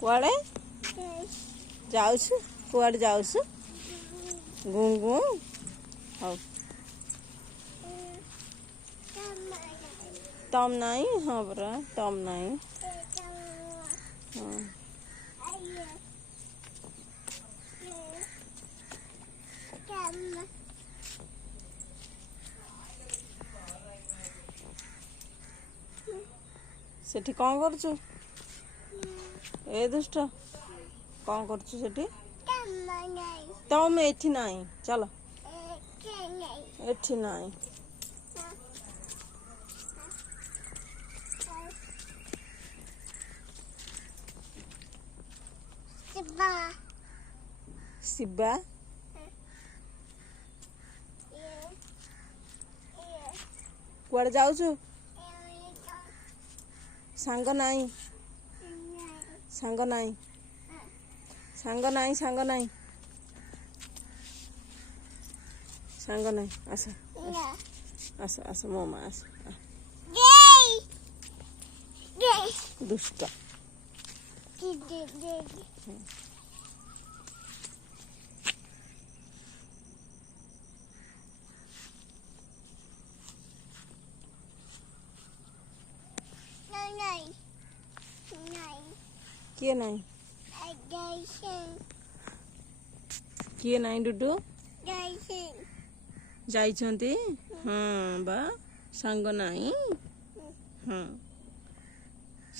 କୁଆଡ଼େ ଯାଉଛୁ? କୁଆଡ଼େ ଯାଉଛୁ? ଗୁଙ୍ଗୁ ହଉ ତମ ନାହିଁ। ହଁ ପରା ତମ ନାହିଁ। ହଁ ସେଠି କ'ଣ କରୁଛୁ? ଏ ଦୁଷ୍ଟ କ'ଣ କରୁଛୁ ସେଠି? ତମେ ଏଠି ନାହିଁ। ଚାଲ ଏଠି ନାହିଁ। ଶିବା କୁଆଡ଼େ ଯାଉଛୁ? ସାଙ୍ଗ ନାହିଁ। ସାଙ୍ଗ ନାହିଁ। ସାଙ୍ଗ ନାହିଁ। ସାଙ୍ଗ ନାହିଁ। ସାଙ୍ଗ ନାହିଁ। ଆସ ଆସ ଆସ ମୋ ମା ଆସ। ଦୁଷ୍ଟ କିଏ ନାହିଁ? କିଏ ନାହିଁ ଡୁଡୁ? ଯାଇଛନ୍ତି। ହଁ ବା ସାଙ୍ଗ ନାହିଁ। ହଁ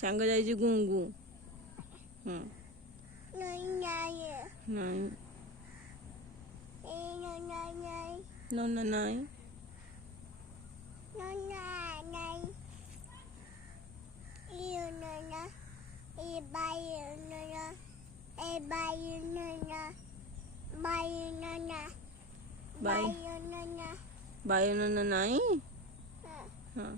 ସାଙ୍ଗ ଯାଇଛି ଗୁଙ୍ଗୁ। ହଁ ନାହିଁ। ନନା ନାହିଁ। ବାୟୁ ନନା ନାହିଁ। ହଁ